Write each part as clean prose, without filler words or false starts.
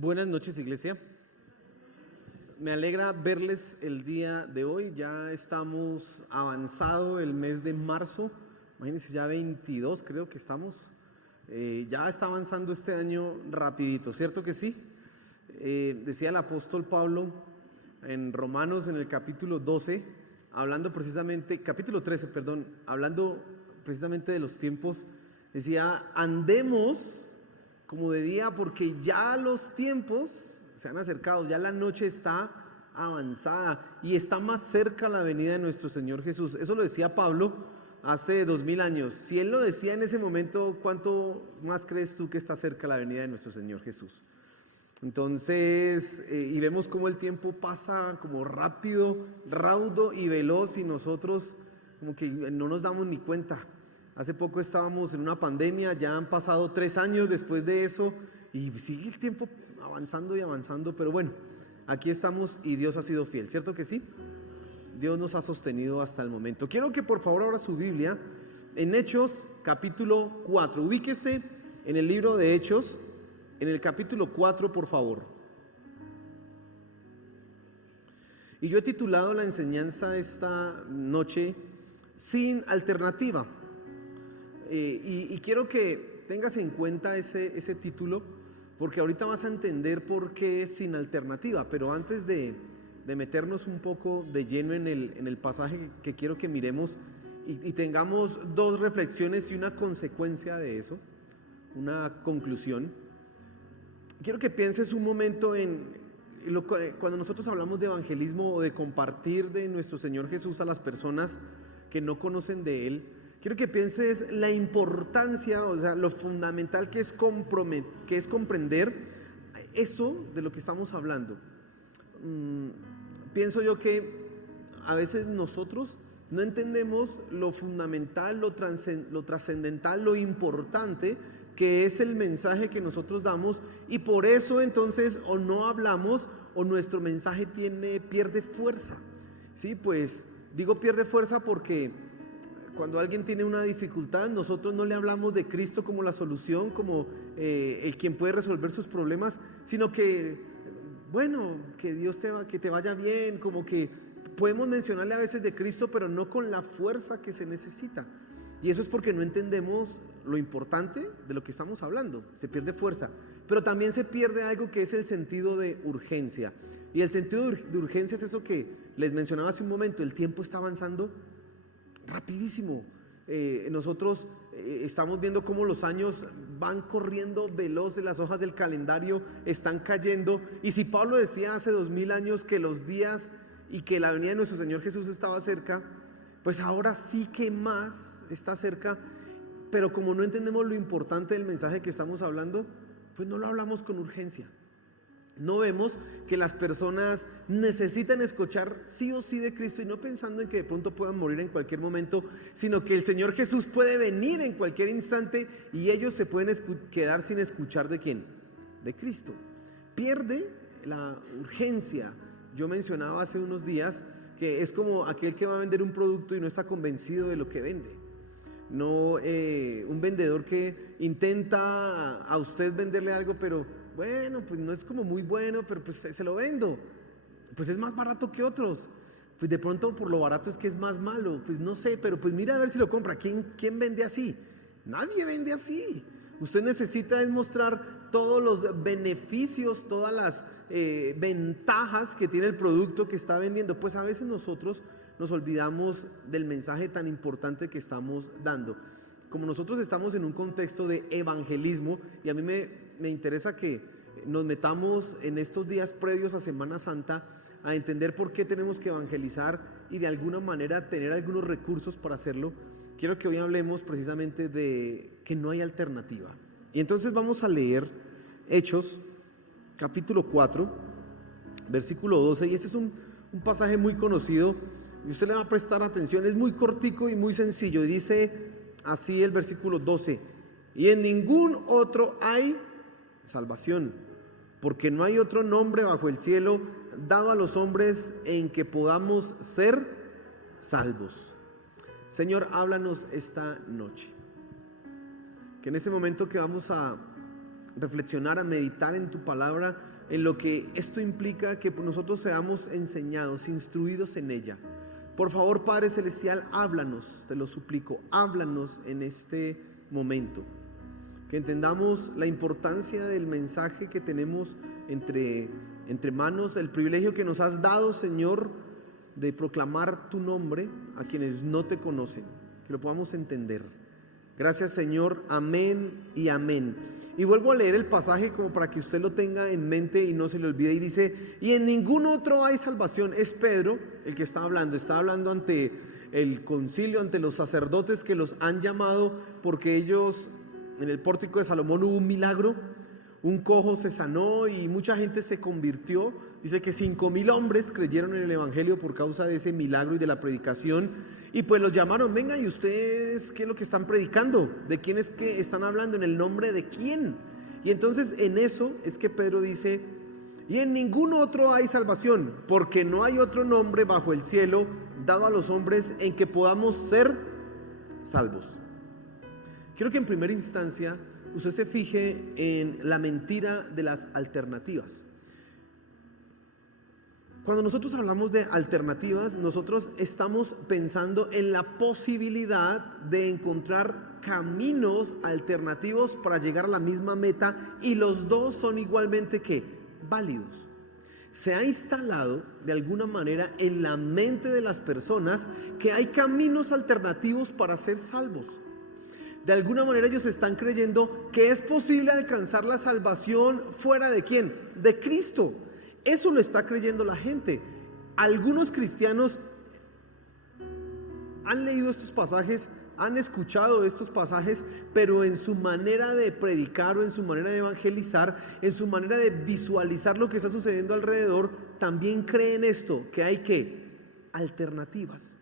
Buenas noches, iglesia. Me alegra verles el día de hoy. Ya estamos avanzado el mes de marzo. Imagínense, ya 22 creo que estamos. Ya está avanzando este año rapidito, ¿cierto que sí? Decía el apóstol Pablo en Romanos, en el capítulo 12, hablando precisamente, capítulo 13, perdón, hablando precisamente de los tiempos, decía: andemos como de día, porque ya los tiempos se han acercado, ya la noche está avanzada y está más cerca la venida de nuestro Señor Jesús. Eso lo decía Pablo hace 2000 años. Si él lo decía en ese momento, ¿cuánto más crees tú que está cerca la venida de nuestro Señor Jesús? Entonces, y vemos cómo el tiempo pasa como rápido, raudo y veloz, y nosotros como que no nos damos ni cuenta. Hace poco estábamos en una pandemia, ya han pasado 3 años después de eso y sigue el tiempo avanzando y avanzando, pero bueno, aquí estamos y Dios ha sido fiel, ¿cierto que sí? Dios nos ha sostenido hasta el momento. Quiero que por favor abra su Biblia en Hechos capítulo 4, ubíquese en el libro de Hechos, en el capítulo 4, por favor. Y yo he titulado la enseñanza esta noche: Sin alternativa. Y quiero que tengas en cuenta ese título, porque ahorita vas a entender por qué es sin alternativa. Pero antes de meternos un poco de lleno en el pasaje que quiero que miremos y tengamos 2 reflexiones y una consecuencia de eso, una conclusión, quiero que pienses un momento cuando nosotros hablamos de evangelismo o de compartir de nuestro Señor Jesús a las personas que no conocen de Él. Quiero que pienses la importancia, o sea, lo fundamental que es comprender eso de lo que estamos hablando. Pienso yo que a veces nosotros no entendemos lo fundamental, lo trascendental, lo importante que es el mensaje que nosotros damos, y por eso entonces o no hablamos o nuestro mensaje pierde fuerza. Sí, pues digo pierde fuerza porque cuando alguien tiene una dificultad, nosotros no le hablamos de Cristo como la solución, como el quien puede resolver sus problemas, sino que, bueno, que Dios que te vaya bien, como que podemos mencionarle a veces de Cristo, pero no con la fuerza que se necesita. Y eso es porque no entendemos lo importante de lo que estamos hablando. Se pierde fuerza, pero también se pierde algo que es el sentido de urgencia. Y el sentido de urgencia es eso que les mencionaba hace un momento: el tiempo está avanzando rapidísimo. Nosotros estamos viendo cómo los años van corriendo veloz, las hojas del calendario están cayendo. Y si Pablo decía hace 2000 años que los días y que la venida de nuestro Señor Jesús estaba cerca, pues ahora sí que más está cerca. Pero como no entendemos lo importante del mensaje que estamos hablando, pues no lo hablamos con urgencia. No vemos que las personas necesitan escuchar sí o sí de Cristo, y no pensando en que de pronto puedan morir en cualquier momento, sino que el Señor Jesús puede venir en cualquier instante y ellos se pueden quedar sin escuchar ¿de quién? De Cristo. Pierde la urgencia. Yo mencionaba hace unos días que es como aquel que va a vender un producto y no está convencido de lo que vende. No un vendedor que intenta a usted venderle algo, pero bueno, pues no es como muy bueno, pero pues se lo vendo. Pues es más barato que otros. Pues de pronto por lo barato es que es más malo. Pues no sé, pero pues mira a ver si lo compra. ¿Quién vende así? Nadie vende así. Usted necesita demostrar todos los beneficios, todas las ventajas que tiene el producto que está vendiendo. Pues a veces nosotros nos olvidamos del mensaje tan importante que estamos dando. Como nosotros estamos en un contexto de evangelismo, y a mí me interesa que nos metamos en estos días previos a Semana Santa a entender por qué tenemos que evangelizar y de alguna manera tener algunos recursos para hacerlo. Quiero que hoy hablemos precisamente de que no hay alternativa. Y entonces vamos a leer Hechos capítulo 4, versículo 12, y este es un pasaje muy conocido y usted le va a prestar atención. Es muy cortico y muy sencillo, y dice así el versículo 12: y en ningún otro hay salvación, porque no hay otro nombre bajo el cielo dado a los hombres en que podamos ser salvos. Señor, háblanos esta noche. Que en ese momento que vamos a reflexionar, a meditar en tu palabra, en lo que esto implica que nosotros seamos enseñados, instruidos en ella. Por favor, Padre Celestial, háblanos, te lo suplico, háblanos en este momento. Que entendamos la importancia del mensaje que tenemos entre manos, el privilegio que nos has dado, Señor, de proclamar tu nombre a quienes no te conocen, que lo podamos entender. Gracias, Señor, amén y amén. Y vuelvo a leer el pasaje como para que usted lo tenga en mente y no se le olvide, y dice: y en ningún otro hay salvación. Es Pedro el que está hablando ante el concilio, ante los sacerdotes que los han llamado, porque ellos, en el pórtico de Salomón hubo un milagro, un cojo se sanó y mucha gente se convirtió. Dice que 5,000 hombres creyeron en el evangelio por causa de ese milagro y de la predicación. Y pues los llamaron: venga, ¿y ustedes qué es lo que están predicando? ¿De quién es que están hablando? ¿En el nombre de quién? Y entonces en eso es que Pedro dice: y en ningún otro hay salvación, porque no hay otro nombre bajo el cielo dado a los hombres en que podamos ser salvos. Quiero que en primera instancia usted se fije en la mentira de las alternativas. Cuando nosotros hablamos de alternativas, nosotros estamos pensando en la posibilidad de encontrar caminos alternativos para llegar a la misma meta, y los dos son igualmente ¿qué? Válidos. Se ha instalado de alguna manera en la mente de las personas que hay caminos alternativos para ser salvos. De alguna manera ellos están creyendo que es posible alcanzar la salvación fuera de ¿quién? De Cristo. Eso lo está creyendo la gente. Algunos cristianos han leído estos pasajes, han escuchado estos pasajes, pero en su manera de predicar o en su manera de evangelizar, en su manera de visualizar lo que está sucediendo alrededor, también creen esto, que hay ¿qué? Alternativas.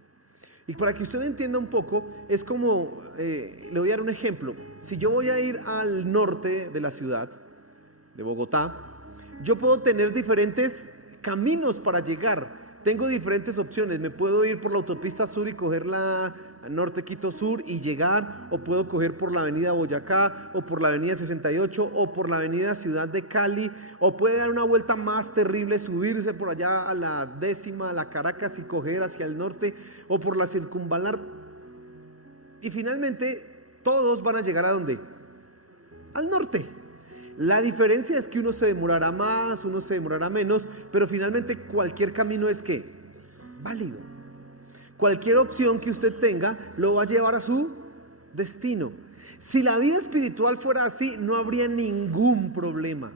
Y para que usted entienda un poco, es como, le voy a dar un ejemplo. Si yo voy a ir al norte de la ciudad, de Bogotá, yo puedo tener diferentes caminos para llegar. Tengo diferentes opciones. Me puedo ir por la autopista sur y coger la Norte Quito Sur y llegar, o puedo coger por la avenida Boyacá, o por la avenida 68, o por la avenida Ciudad de Cali, o puede dar una vuelta más terrible, subirse por allá a la 10ª, a la Caracas, y coger hacia el norte, o por la circunvalar. Y finalmente todos van a llegar ¿a dónde? Al norte. La diferencia es que uno se demorará más, uno se demorará menos, pero finalmente cualquier camino es ¿qué? Válido. Cualquier opción que usted tenga lo va a llevar a su destino. Si la vida espiritual fuera así, no habría ningún problema.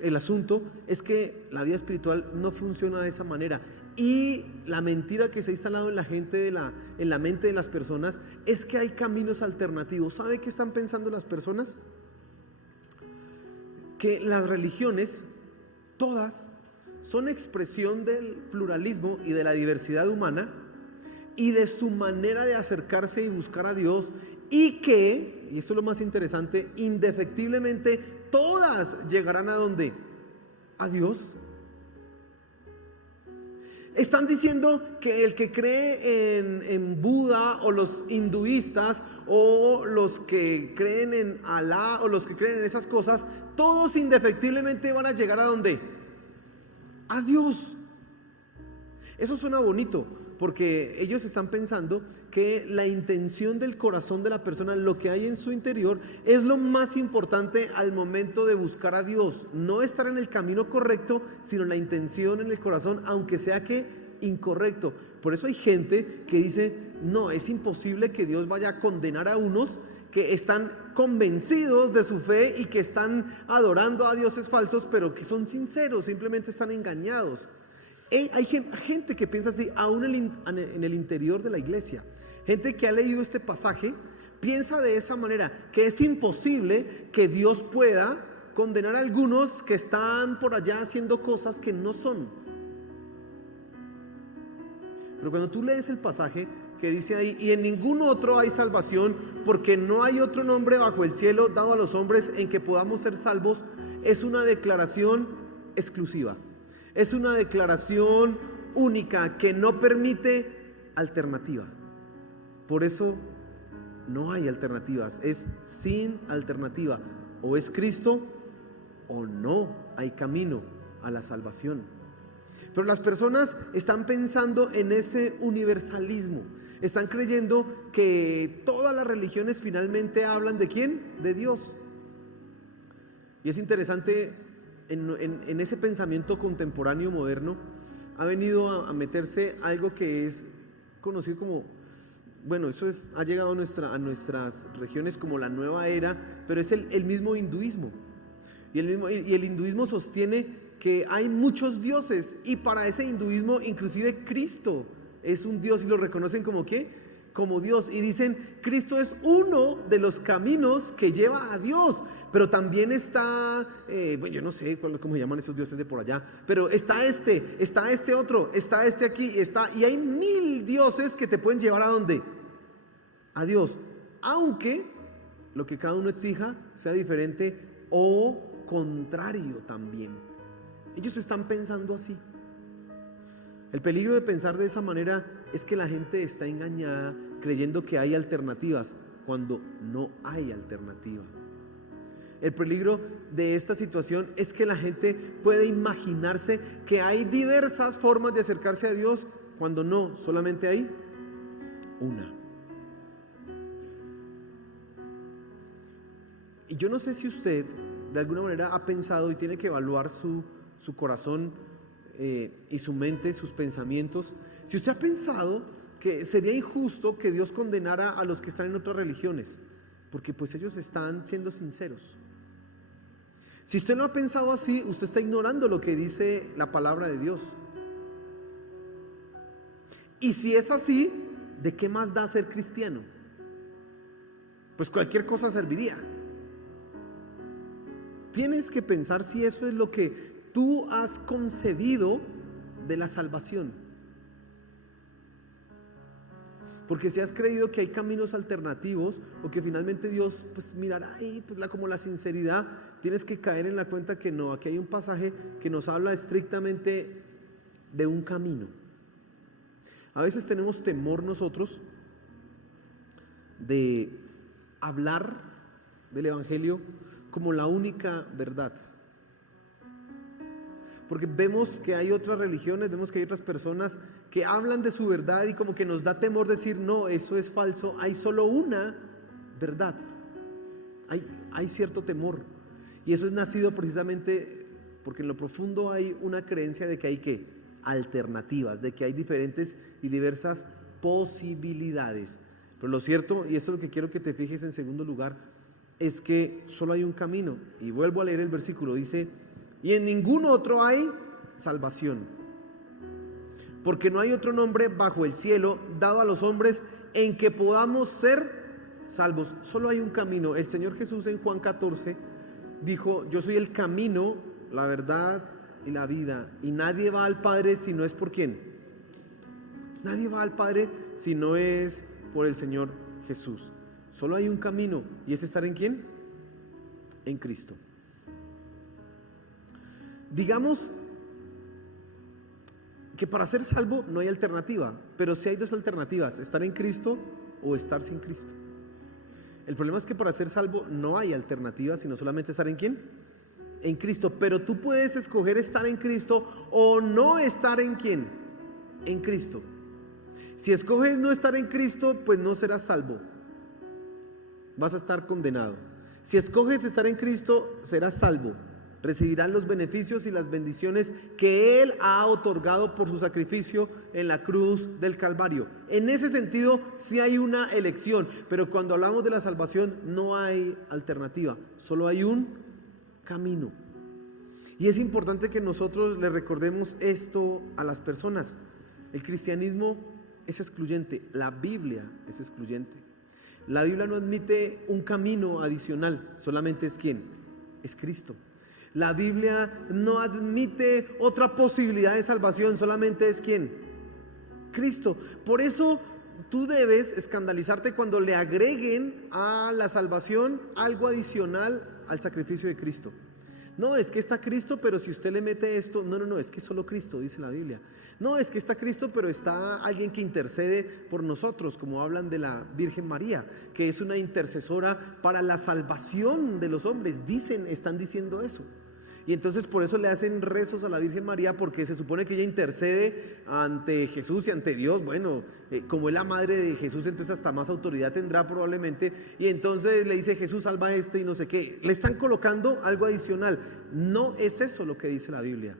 El asunto es que la vida espiritual no funciona de esa manera. Y la mentira que se ha instalado en la gente, en la mente de las personas, es que hay caminos alternativos. ¿Sabe qué están pensando las personas? Que las religiones, todas, son expresión del pluralismo y de la diversidad humana y de su manera de acercarse y buscar a Dios, y que, y esto es lo más interesante, indefectiblemente todas llegarán ¿a dónde? A Dios. Están diciendo que el que cree en Buda, o los hinduistas, o los que creen en Alá, o los que creen en esas cosas, todos indefectiblemente van a llegar ¿a dónde? A Dios. Eso suena bonito, porque ellos están pensando que la intención del corazón de la persona, lo que hay en su interior, es lo más importante al momento de buscar a Dios. No estar en el camino correcto, sino la intención en el corazón, aunque sea que incorrecto. Por eso hay gente que dice: no, es imposible que Dios vaya a condenar a unos que están convencidos de su fe y que están adorando a dioses falsos, pero que son sinceros, simplemente están engañados. Hay gente que piensa así, aún en el interior de la iglesia. Gente que ha leído este pasaje piensa de esa manera, que es imposible que Dios pueda condenar a algunos que están por allá haciendo cosas que no son. Pero cuando tú lees el pasaje que dice ahí: y en ningún otro hay salvación, porque no hay otro nombre bajo el cielo dado a los hombres en que podamos ser salvos, es una declaración exclusiva. Es una declaración única que no permite alternativa. Por eso no hay alternativas, es sin alternativa. o es Cristo o no hay camino a la salvación. Pero las personas están pensando en ese universalismo. Están creyendo que todas las religiones finalmente hablan ¿de quién? De Dios. Y es interesante, en ese pensamiento contemporáneo moderno ha venido a meterse algo que es conocido como, bueno, ha llegado a nuestras regiones como la nueva era, pero es el mismo hinduismo. Y el hinduismo sostiene que hay muchos dioses, y para ese hinduismo inclusive Cristo es un Dios, y lo reconocen como ¿qué? Como Dios, y dicen Cristo es uno de los caminos que lleva a Dios. Pero también está, bueno, yo no sé cómo se llaman esos dioses de por allá, pero está este otro, está este aquí, y hay 1000 dioses que te pueden llevar ¿a dónde? A Dios, aunque lo que cada uno exija sea diferente o contrario también. Ellos están pensando así. El peligro de pensar de esa manera es que la gente está engañada creyendo que hay alternativas cuando no hay alternativa. El peligro de esta situación es que la gente puede imaginarse que hay diversas formas de acercarse a Dios cuando no, solamente hay una. Y yo no sé si usted de alguna manera ha pensado y tiene que evaluar su corazón y su mente, sus pensamientos. Si usted ha pensado que sería injusto que Dios condenara a los que están en otras religiones, porque pues ellos están siendo sinceros. Si usted lo ha pensado así, usted está ignorando lo que dice la palabra de Dios. Y si es así, ¿de qué más da ser cristiano? Pues cualquier cosa serviría. Tienes que pensar si eso es lo que tú has concebido de la salvación. Porque si has creído que hay caminos alternativos, o que finalmente Dios pues mirará ahí como la sinceridad, tienes que caer en la cuenta que no. Aquí hay un pasaje que nos habla estrictamente de un camino. A veces tenemos temor nosotros de hablar del evangelio como la única verdad, porque vemos que hay otras religiones, vemos que hay otras personas que hablan de su verdad, y como que nos da temor decir no, eso es falso, hay solo una verdad. Hay cierto temor, y eso es nacido precisamente porque en lo profundo hay una creencia de que hay ¿qué? Alternativas, de que hay diferentes y diversas posibilidades. Pero lo cierto, y eso es lo que quiero que te fijes en segundo lugar, es que solo hay un camino. Y vuelvo a leer el versículo, dice: y en ningún otro hay salvación, porque no hay otro nombre bajo el cielo dado a los hombres en que podamos ser salvos. Solo hay un camino. El Señor Jesús en Juan 14 dijo: yo soy el camino, la verdad y la vida, y nadie va al Padre si no es por ¿quién? Nadie va al Padre si no es por el Señor Jesús. Solo hay un camino, y es estar ¿en quién? En Cristo. Digamos que para ser salvo no hay alternativa, pero sí hay dos alternativas: estar en Cristo o estar sin Cristo. El problema es que para ser salvo no hay alternativa, sino solamente estar ¿en quién? En Cristo. Pero tú puedes escoger estar en Cristo o no estar ¿en quién? En Cristo. Si escoges no estar en Cristo, pues no serás salvo, vas a estar condenado. Si escoges estar en Cristo, serás salvo, recibirás los beneficios y las bendiciones que Él ha otorgado por su sacrificio en la cruz del Calvario. En ese sentido sí hay una elección, pero cuando hablamos de la salvación no hay alternativa, solo hay un camino. Y es importante que nosotros le recordemos esto a las personas. El cristianismo es excluyente, la Biblia es excluyente. La Biblia no admite un camino adicional, solamente es ¿quién? Es Cristo. La Biblia no admite otra posibilidad de salvación, solamente es ¿quién? Cristo. Por eso tú debes escandalizarte cuando le agreguen a la salvación algo adicional al sacrificio de Cristo. No, es que está Cristo, pero si usted le mete esto, no, es que solo Cristo, dice la Biblia. No, es que está Cristo, pero está alguien que intercede por nosotros, como hablan de la Virgen María, que es una intercesora para la salvación de los hombres. Están diciendo eso. Y entonces por eso le hacen rezos a la Virgen María, porque se supone que ella intercede ante Jesús y ante Dios. Bueno, como es la madre de Jesús, entonces hasta más autoridad tendrá probablemente. Y entonces le dice: Jesús, salva a este y no sé qué. Le están colocando algo adicional. No es eso lo que dice la Biblia.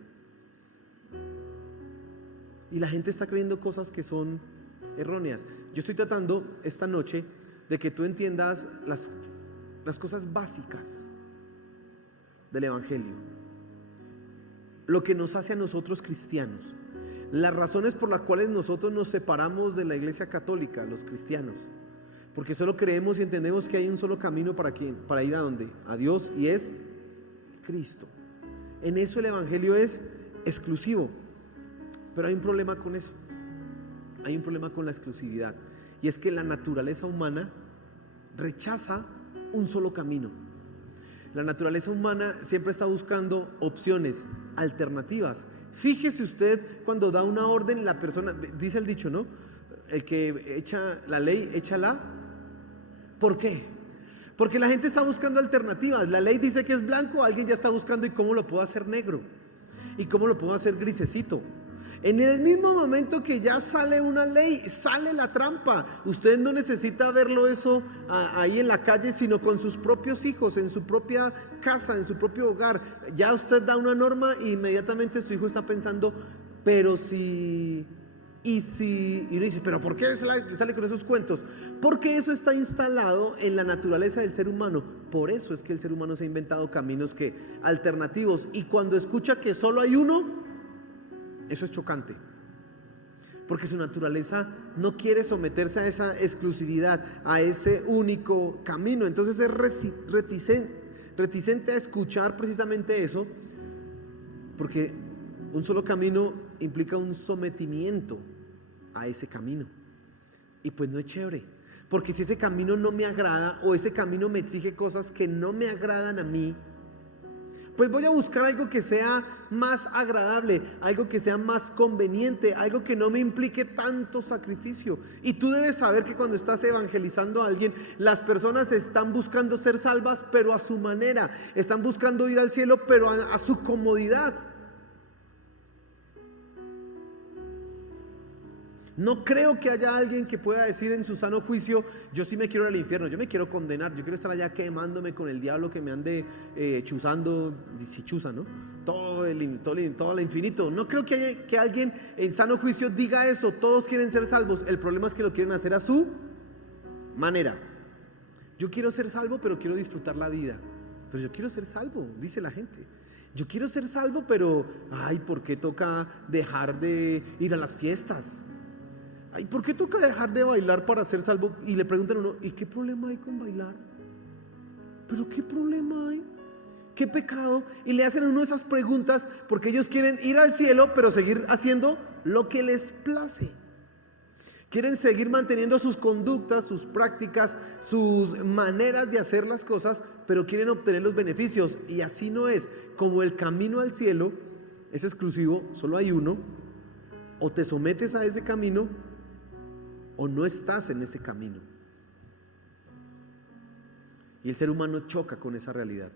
Y la gente está creyendo cosas que son erróneas. Yo estoy tratando esta noche de que tú entiendas las cosas básicas del Evangelio, lo que nos hace a nosotros cristianos, las razones por las cuales nosotros nos separamos de la Iglesia Católica, los cristianos, porque solo creemos y entendemos que hay un solo camino para ir a dónde, a Dios, y es Cristo. En eso el Evangelio es exclusivo, pero hay un problema con eso, hay un problema con la exclusividad, y es que la naturaleza humana rechaza un solo camino. La naturaleza humana siempre está buscando opciones, alternativas. Fíjese usted cuando da una orden, la persona, dice el dicho, ¿no? El que echa la ley, échala. ¿Por qué? Porque la gente está buscando alternativas. La ley dice que es blanco, alguien ya está buscando: ¿y cómo lo puedo hacer negro? ¿Y cómo lo puedo hacer grisecito? En el mismo momento que ya sale una ley, sale la trampa. Usted no necesita verlo eso ahí en la calle, sino con sus propios hijos, en su propia casa, en su propio hogar. Ya usted da una norma e inmediatamente su hijo está pensando: pero si, y si, y uno dice: pero ¿por qué sale con esos cuentos? Porque eso está instalado en la naturaleza del ser humano. Por eso es que el ser humano se ha inventado caminos alternativos, y cuando escucha que solo hay uno, eso es chocante, porque su naturaleza no quiere someterse a esa exclusividad, a ese único camino. Entonces es reticente a escuchar precisamente eso, porque un solo camino implica un sometimiento a ese camino, y pues no es chévere, porque si ese camino no me agrada, o ese camino me exige cosas que no me agradan a mí, pues voy a buscar algo que sea más agradable, algo que sea más conveniente, algo que no me implique tanto sacrificio. Y tú debes saber que cuando estás evangelizando a alguien, las personas están buscando ser salvas, pero a su manera. Están buscando ir al cielo, pero a su comodidad. No creo que haya alguien que pueda decir en su sano juicio: yo sí me quiero ir al infierno, yo me quiero condenar, yo quiero estar allá quemándome con el diablo que me ande chuzando, si chuza, ¿no? Todo el infinito. No creo que alguien en sano juicio diga eso. Todos quieren ser salvos. El problema es que lo quieren hacer a su manera. Yo quiero ser salvo, pero quiero disfrutar la vida. Pero yo quiero ser salvo, dice la gente. Yo quiero ser salvo, pero ¿por qué toca dejar de ir a las fiestas? ¿Por qué toca dejar de bailar para ser salvo? Y le preguntan a uno: ¿y qué problema hay con bailar? ¿Pero qué problema hay? ¿Qué pecado? Y le hacen a uno esas preguntas porque ellos quieren ir al cielo, pero seguir haciendo lo que les place. Quieren seguir manteniendo sus conductas, sus prácticas, sus maneras de hacer las cosas, pero quieren obtener los beneficios. Y así no es. Como el camino al cielo es exclusivo, solo hay uno. O te sometes a ese camino, o no estás en ese camino. Y el ser humano choca con esa realidad.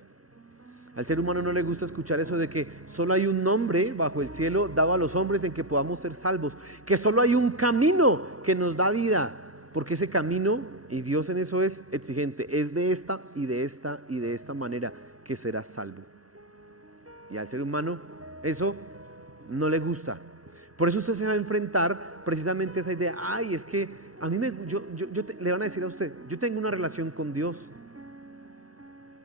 Al ser humano no le gusta escuchar eso de que solo hay un nombre bajo el cielo dado a los hombres en que podamos ser salvos, que solo hay un camino que nos da vida, porque ese camino, y Dios en eso es exigente, es de esta y de esta y de esta manera que serás salvo. Y al ser humano eso no le gusta. Por eso usted se va a enfrentar precisamente a esa idea: es que a mí le van a decir a usted: yo tengo una relación con Dios.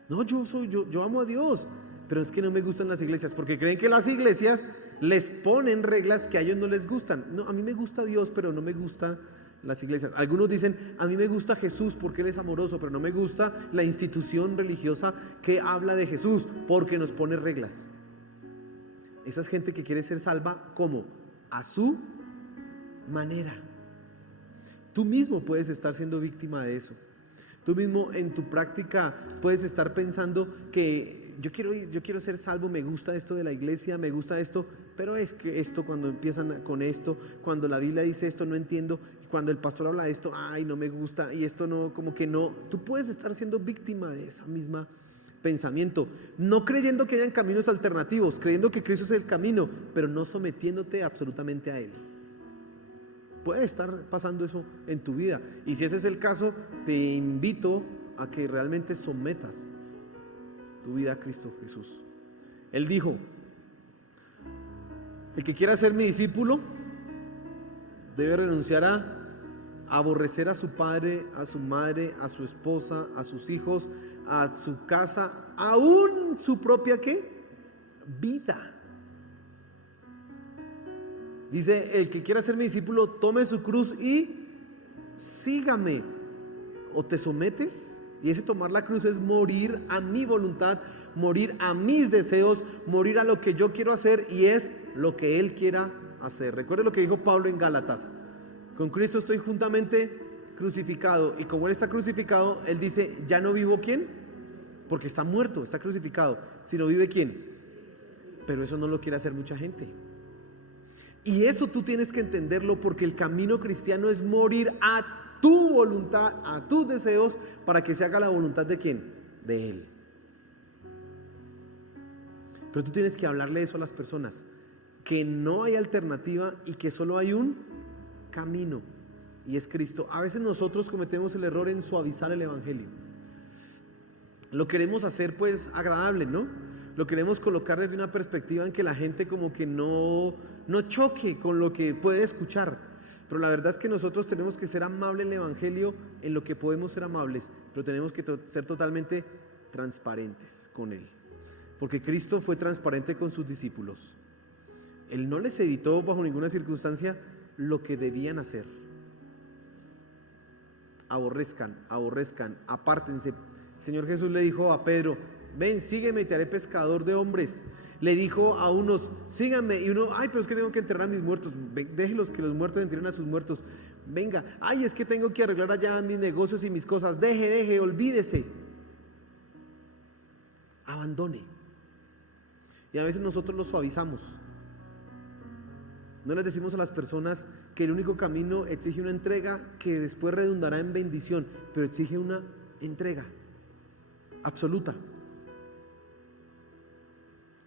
No, yo amo a Dios, pero es que no me gustan las iglesias, porque creen que las iglesias les ponen reglas que a ellos no les gustan. No, a mí me gusta Dios, pero no me gustan las iglesias. Algunos dicen: a mí me gusta Jesús porque Él es amoroso, pero no me gusta la institución religiosa que habla de Jesús porque nos pone reglas. Esa es gente que quiere ser salva, ¿cómo? A su manera. Tú mismo puedes estar siendo víctima de eso. Tú mismo en tu práctica puedes estar pensando que yo quiero ser salvo, me gusta esto de la iglesia, me gusta esto, pero es que esto cuando empiezan con esto, cuando la Biblia dice esto no entiendo, cuando el pastor habla de esto, ay, no me gusta y esto no, como que no, tú puedes estar siendo víctima de esa misma pensamiento, no creyendo que hayan caminos alternativos, creyendo que Cristo es el camino, pero no sometiéndote absolutamente a Él. Puede estar pasando eso en tu vida, y si ese es el caso, te invito a que realmente sometas tu vida a Cristo Jesús. Él dijo: el que quiera ser mi discípulo debe renunciar a aborrecer a su padre, a su madre, a su esposa, a sus hijos, a su casa, aún su propia ¿qué? Vida. Dice: el que quiera ser mi discípulo, tome su cruz y sígame. O te sometes, y ese tomar la cruz es morir a mi voluntad, morir a mis deseos, morir a lo que yo quiero hacer, y es lo que Él quiera hacer. Recuerde lo que dijo Pablo en Gálatas: con Cristo estoy juntamente crucificado, y como Él está crucificado, Él dice: ya no vivo ¿quién? Porque está muerto, está crucificado, sino vive ¿quién? Pero eso no lo quiere hacer mucha gente. Y eso tú tienes que entenderlo, porque el camino cristiano es morir a tu voluntad, a tus deseos, para que se haga la voluntad de ¿quién? De Él. Pero tú tienes que hablarle eso a las personas, que no hay alternativa y que solo hay un camino, y es Cristo. A veces nosotros cometemos el error en suavizar el evangelio. Lo queremos hacer pues agradable, ¿no? Lo queremos colocar desde una perspectiva en que la gente como que no choque con lo que puede escuchar. Pero la verdad es que nosotros tenemos que ser amables en el evangelio en lo que podemos ser amables, pero tenemos que ser totalmente transparentes con Él. Porque Cristo fue transparente con sus discípulos. Él no les evitó bajo ninguna circunstancia lo que debían hacer. Aborrezcan, apártense. El Señor Jesús le dijo a Pedro: ven, sígueme y te haré pescador de hombres. Le dijo a unos: síganme, y uno: ay, pero es que tengo que enterrar a mis muertos. Déjenlos que los muertos entierren a sus muertos. Venga, ay, es que tengo que arreglar allá mis negocios y mis cosas. Deje, olvídese. Abandone. Y a veces nosotros lo suavizamos. No les decimos a las personas que el único camino exige una entrega que después redundará en bendición, pero exige una entrega absoluta.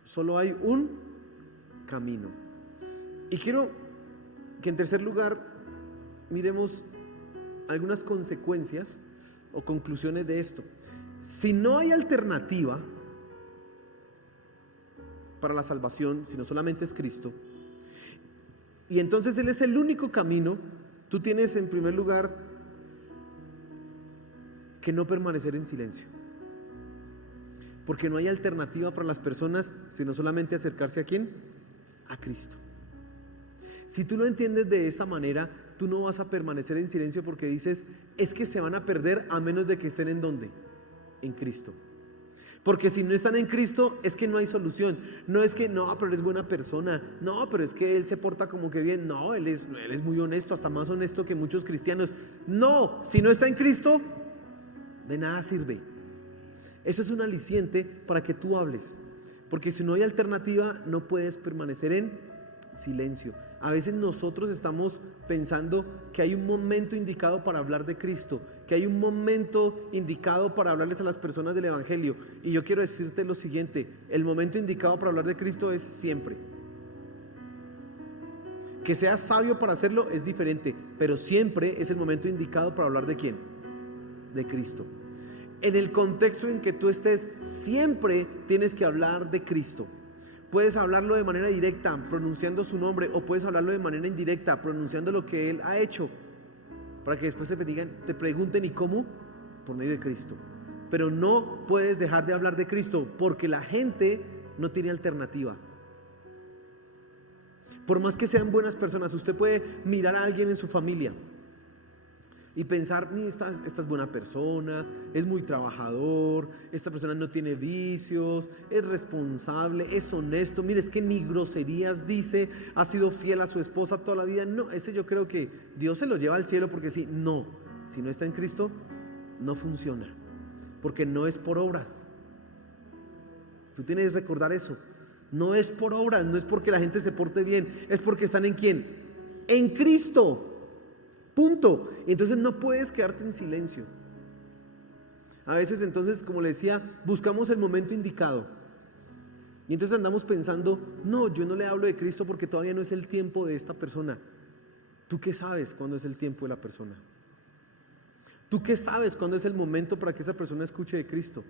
Solo hay un camino. Y quiero que en tercer lugar miremos algunas consecuencias o conclusiones de esto. Si no hay alternativa para la salvación, sino solamente es Cristo, y entonces Él es el único camino, tú tienes en primer lugar que no permanecer en silencio. Porque no hay alternativa para las personas sino solamente acercarse ¿a quién? A Cristo. Si tú lo entiendes de esa manera, tú no vas a permanecer en silencio, porque dices: es que se van a perder a menos de que estén ¿en dónde? En Cristo. Porque si no están en Cristo, es que no hay solución. No es que no, pero él es buena persona. No, pero es que él se porta como que bien. No, él es muy honesto, hasta más honesto que muchos cristianos. No, si no está en Cristo, de nada sirve. Eso es un aliciente para que tú hables, porque si no hay alternativa, no puedes permanecer en silencio. A veces nosotros estamos pensando que hay un momento indicado para hablar de Cristo, que hay un momento indicado para hablarles a las personas del evangelio, y yo quiero decirte lo siguiente: el momento indicado para hablar de Cristo es siempre. Que seas sabio para hacerlo es diferente, pero siempre es el momento indicado para hablar de ¿quién? De Cristo. En el contexto en que tú estés, siempre tienes que hablar de Cristo. Puedes hablarlo de manera directa, pronunciando su nombre, o puedes hablarlo de manera indirecta, pronunciando lo que Él ha hecho, para que después te pregunten: ¿y cómo? Por medio de Cristo. Pero no puedes dejar de hablar de Cristo, porque la gente no tiene alternativa. Por más que sean buenas personas, usted puede mirar a alguien en su familia y pensar: esta es buena persona, es muy trabajador, esta persona no tiene vicios, es responsable, es honesto, mire, es que ni groserías dice, ha sido fiel a su esposa toda la vida. No, ese yo creo que Dios se lo lleva al cielo, porque sí. No, si no está en Cristo, no funciona, porque no es por obras. Tú tienes que recordar eso. No es por obras, no es porque la gente se porte bien, es porque están ¿en quién? En Cristo. Punto. Y entonces no puedes quedarte en silencio. A veces entonces, como le decía, buscamos el momento indicado. Y entonces andamos pensando, no, yo no le hablo de Cristo porque todavía no es el tiempo de esta persona. ¿Tú qué sabes cuándo es el tiempo de la persona? ¿Tú qué sabes cuándo es el momento para que esa persona escuche de Cristo?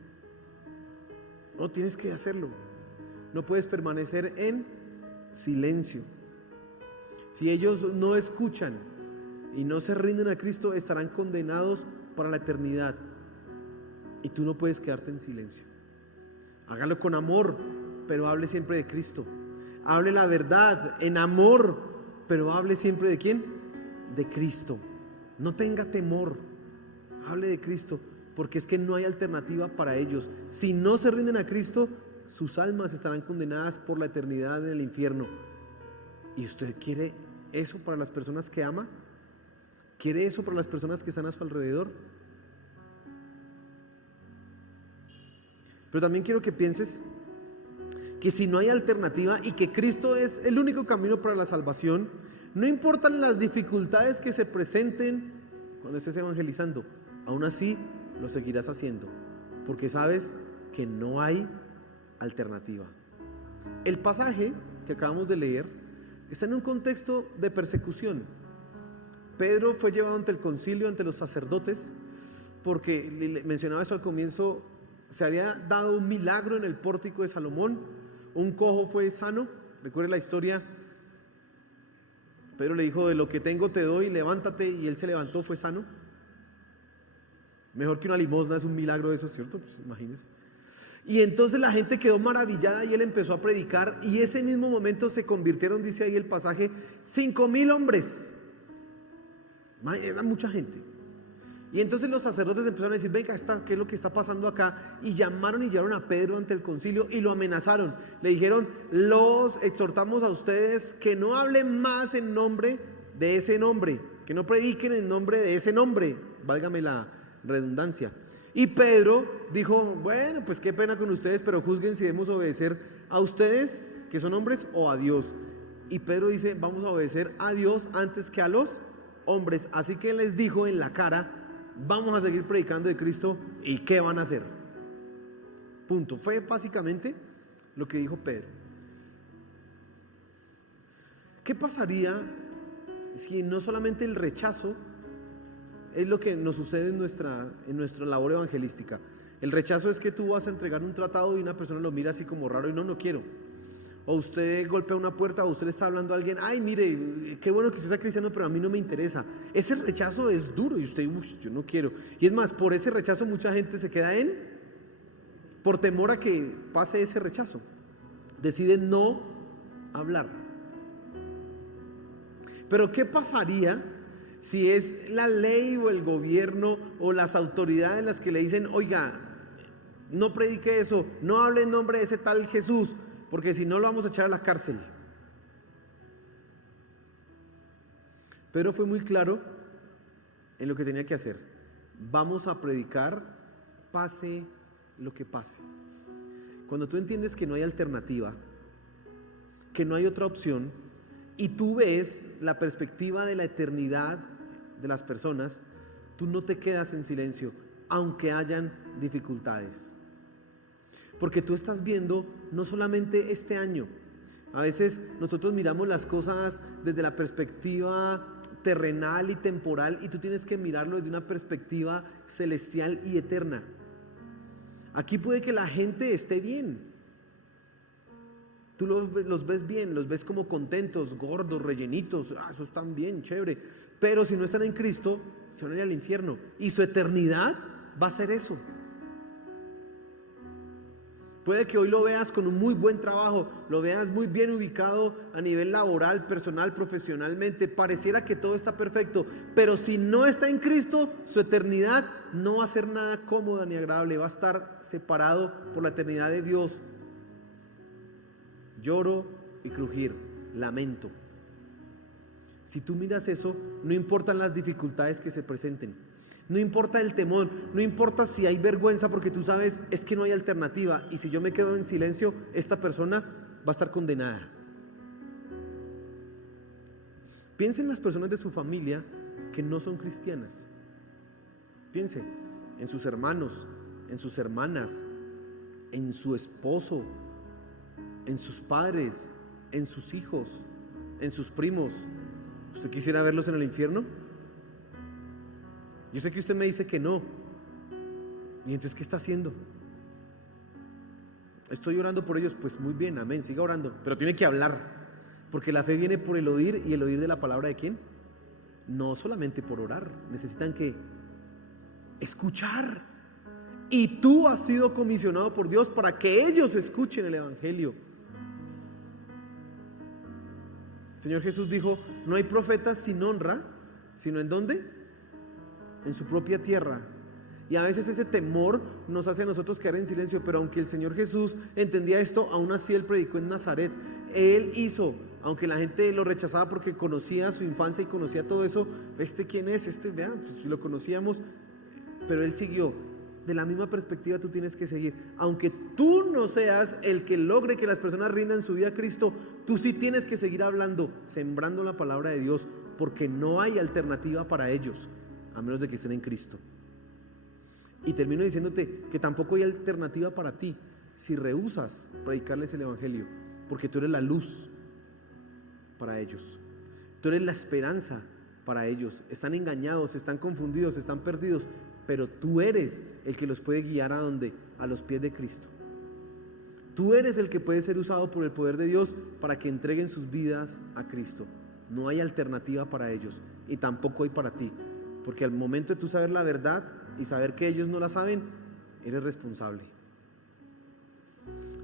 No, tienes que hacerlo. No puedes permanecer en silencio. Si ellos no escuchan y no se rinden a Cristo, estarán condenados para la eternidad. Y tú no puedes quedarte en silencio. Hágalo con amor, pero hable siempre de Cristo. Hable la verdad en amor, pero hable siempre ¿de quién? De Cristo. No tenga temor. Hable de Cristo, porque es que no hay alternativa para ellos. Si no se rinden a Cristo, sus almas estarán condenadas por la eternidad en el infierno. ¿Y usted quiere eso para las personas que ama? ¿Quiere eso para las personas que están a su alrededor? Pero también quiero que pienses que si no hay alternativa y que Cristo es el único camino para la salvación, no importan las dificultades que se presenten cuando estés evangelizando, aún así lo seguirás haciendo, porque sabes que no hay alternativa. El pasaje que acabamos de leer está en un contexto de persecución. Pedro fue llevado ante el concilio, ante los sacerdotes, porque mencionaba eso al comienzo. Se había dado un milagro en el pórtico de Salomón. Un cojo fue sano. Recuerden la historia. Pedro le dijo: de lo que tengo te doy, levántate. Y él se levantó, fue sano. Mejor que una limosna, es un milagro de eso, ¿cierto? Pues imagínense. Y entonces la gente quedó maravillada y él empezó a predicar. Y ese mismo momento se convirtieron, dice ahí el pasaje, 5,000 hombres. Era mucha gente. Y entonces los sacerdotes empezaron a decir: venga, ¿qué es lo que está pasando acá? Y llamaron y llevaron a Pedro ante el concilio y lo amenazaron. Le dijeron: los exhortamos a ustedes que no hablen más en nombre de ese nombre, que no prediquen en nombre de ese nombre, válgame la redundancia. Y Pedro dijo: bueno, pues qué pena con ustedes, pero juzguen si debemos obedecer a ustedes, que son hombres, o a Dios. Y Pedro dice: vamos a obedecer a Dios antes que a los hombres. Así que les dijo en la cara: vamos a seguir predicando de Cristo. ¿Y qué van a hacer? Punto. Fue básicamente lo que dijo Pedro. ¿Qué pasaría si no solamente el rechazo es lo que nos sucede en nuestra labor evangelística? El rechazo es que tú vas a entregar un tratado y una persona lo mira así como raro y no quiero. O usted golpea una puerta, o usted le está hablando a alguien: ay, mire, qué bueno que usted sea cristiano, pero a mí no me interesa. Ese rechazo es duro y usted: yo no quiero. Y es más, por ese rechazo mucha gente se queda por temor a que pase ese rechazo, decide no hablar. Pero ¿qué pasaría si es la ley o el gobierno o las autoridades las que le dicen: oiga, no predique eso, no hable en nombre de ese tal Jesús, porque si no lo vamos a echar a la cárcel? Pedro fue muy claro en lo que tenía que hacer. Vamos a predicar pase lo que pase. Cuando tú entiendes que no hay alternativa, que no hay otra opción, y tú ves la perspectiva de la eternidad de las personas, tú no te quedas en silencio, aunque hayan dificultades. Porque tú estás viendo no solamente este año. A veces nosotros miramos las cosas desde la perspectiva terrenal y temporal, y tú tienes que mirarlo desde una perspectiva celestial y eterna. Aquí puede que la gente esté bien. Tú los ves bien, los ves como contentos, gordos, rellenitos. Eso están bien, chévere. Pero si no están en Cristo, se van a ir al infierno. Y su eternidad va a ser eso. Puede que hoy lo veas con un muy buen trabajo, lo veas muy bien ubicado a nivel laboral, personal, profesionalmente. Pareciera que todo está perfecto. Pero si no está en Cristo, su eternidad no va a ser nada cómoda ni agradable. Va a estar separado por la eternidad de Dios. Lloro y crujir, lamento. Si tú miras eso, no importan las dificultades que se presenten. No importa el temor, no importa si hay vergüenza, porque tú sabes, es que no hay alternativa. Y si yo me quedo en silencio, esta persona va a estar condenada. Piense en las personas de su familia que no son cristianas. Piense en sus hermanos, en sus hermanas, en su esposo, en sus padres, en sus hijos, en sus primos. ¿Usted quisiera verlos en el infierno? Yo sé que usted me dice que no. ¿Y entonces qué está haciendo? Estoy orando por ellos. Pues muy bien, amén, siga orando, pero tiene que hablar, porque la fe viene por el oír, y el oír de la palabra de ¿quién? No solamente por orar, necesitan que escuchar. Y tú has sido comisionado por Dios para que ellos escuchen el evangelio. El Señor Jesús dijo: no hay profeta sin honra, sino ¿en dónde? En su propia tierra. Y a veces ese temor nos hace a nosotros quedar en silencio, pero aunque el Señor Jesús entendía esto, aún así Él predicó en Nazaret. Él hizo, aunque la gente lo rechazaba porque conocía su infancia y conocía todo eso, ¿quién es? Vean, pues lo conocíamos, pero Él siguió. De la misma perspectiva tú tienes que seguir. Aunque tú no seas el que logre que las personas rindan su vida a Cristo, tú sí tienes que seguir hablando, sembrando la palabra de Dios, porque no hay alternativa para ellos, a menos de que estén en Cristo. Y termino diciéndote que tampoco hay alternativa para ti si rehusas predicarles el evangelio, porque tú eres la luz para ellos, tú eres la esperanza para ellos. Están engañados, están confundidos, están perdidos, pero tú eres el que los puede guiar ¿a dónde? A los pies de Cristo. Tú eres el que puede ser usado por el poder de Dios para que entreguen sus vidas a Cristo. No hay alternativa para ellos, y tampoco hay para ti, porque al momento de tú saber la verdad y saber que ellos no la saben, eres responsable.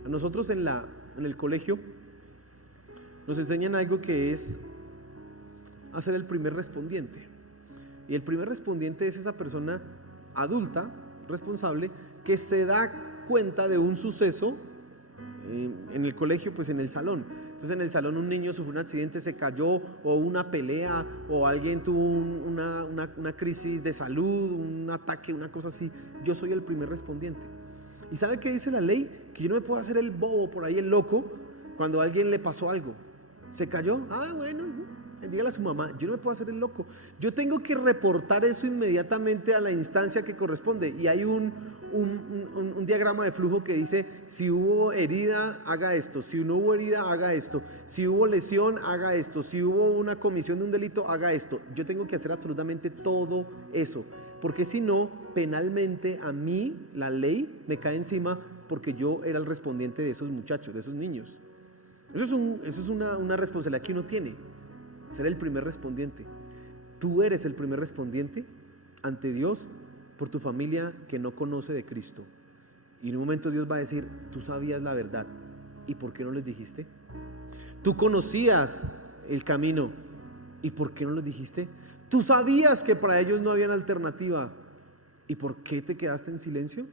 A nosotros en el colegio nos enseñan algo que es hacer el primer respondiente. Y el primer respondiente es esa persona adulta, responsable, que se da cuenta de un suceso en el colegio, pues en el salón. Entonces en el salón un niño sufrió un accidente, se cayó, o una pelea, o alguien tuvo una crisis de salud, un ataque, una cosa así. Yo soy el primer respondiente. ¿Y sabe qué dice la ley? Que yo no me puedo hacer el bobo por ahí, el loco, cuando a alguien le pasó algo. ¿Se cayó? Bueno, dígale a su mamá. Yo no me puedo hacer el loco. Yo tengo que reportar eso inmediatamente a la instancia que corresponde. Y hay un diagrama de flujo que dice: si hubo herida, haga esto; si no hubo herida, haga esto; si hubo lesión, haga esto; si hubo una comisión de un delito, haga esto. Yo tengo que hacer absolutamente todo eso, porque si no, penalmente a mí la ley me cae encima, porque yo era el respondiente de esos muchachos, de esos niños. Eso es una responsabilidad que uno tiene, ser el primer respondiente. Tú eres el primer respondiente ante Dios por tu familia que no conoce de Cristo. Y en un momento Dios va a decir: tú sabías la verdad, ¿y por qué no les dijiste? Tú conocías el camino, ¿y por qué no les dijiste? Tú sabías que para ellos no había alternativa, ¿y por qué te quedaste en silencio?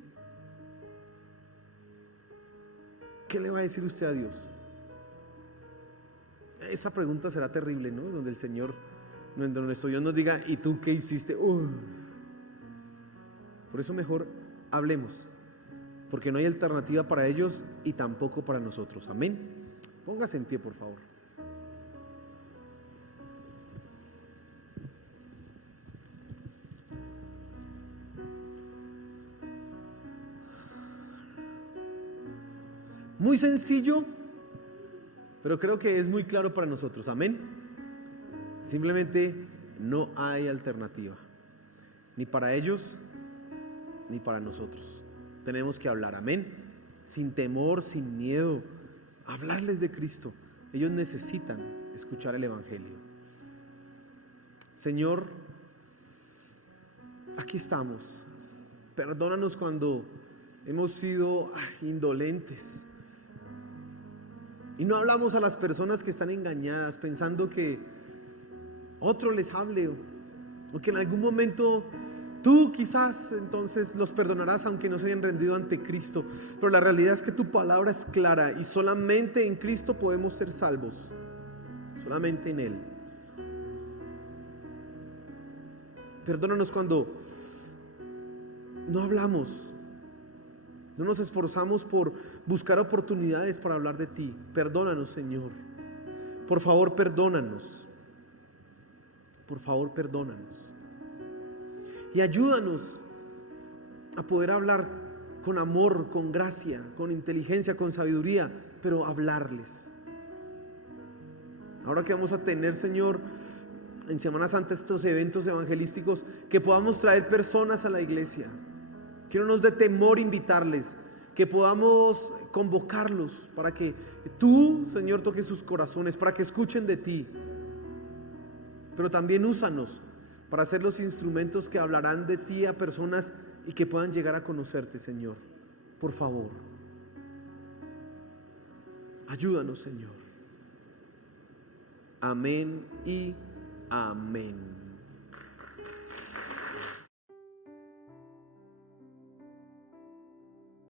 ¿Qué le va a decir usted a Dios? Esa pregunta será terrible, ¿no? Donde el Señor, donde nuestro Dios nos diga: ¿y tú qué hiciste? Por eso mejor hablemos, porque no hay alternativa para ellos y tampoco para nosotros. Amén. Póngase en pie, por favor. Muy sencillo, pero creo que es muy claro para nosotros. Amén. Simplemente no hay alternativa, ni para ellos ni para nosotros. Tenemos que hablar, amén, sin temor, sin miedo, hablarles de Cristo. Ellos necesitan escuchar el evangelio. Señor, aquí estamos. Perdónanos cuando hemos sido indolentes y no hablamos a las personas que están engañadas, pensando que otro les hable, o que en algún momento tú quizás entonces los perdonarás, aunque no se hayan rendido ante Cristo. Pero la realidad es que tu palabra es clara, y solamente en Cristo podemos ser salvos, solamente en Él. Perdónanos cuando no hablamos, no nos esforzamos por buscar oportunidades para hablar de ti. Perdónanos, Señor. Por favor, perdónanos. Por favor, perdónanos. Y ayúdanos a poder hablar con amor, con gracia, con inteligencia, con sabiduría, pero hablarles. Ahora que vamos a tener, Señor, en Semana Santa estos eventos evangelísticos, que podamos traer personas a la iglesia, que no nos dé temor invitarles, que podamos convocarlos para que tú, Señor, toques sus corazones, para que escuchen de ti. Pero también úsanos para ser los instrumentos que hablarán de ti a personas y que puedan llegar a conocerte, Señor. Por favor, ayúdanos, Señor. Amén y amén.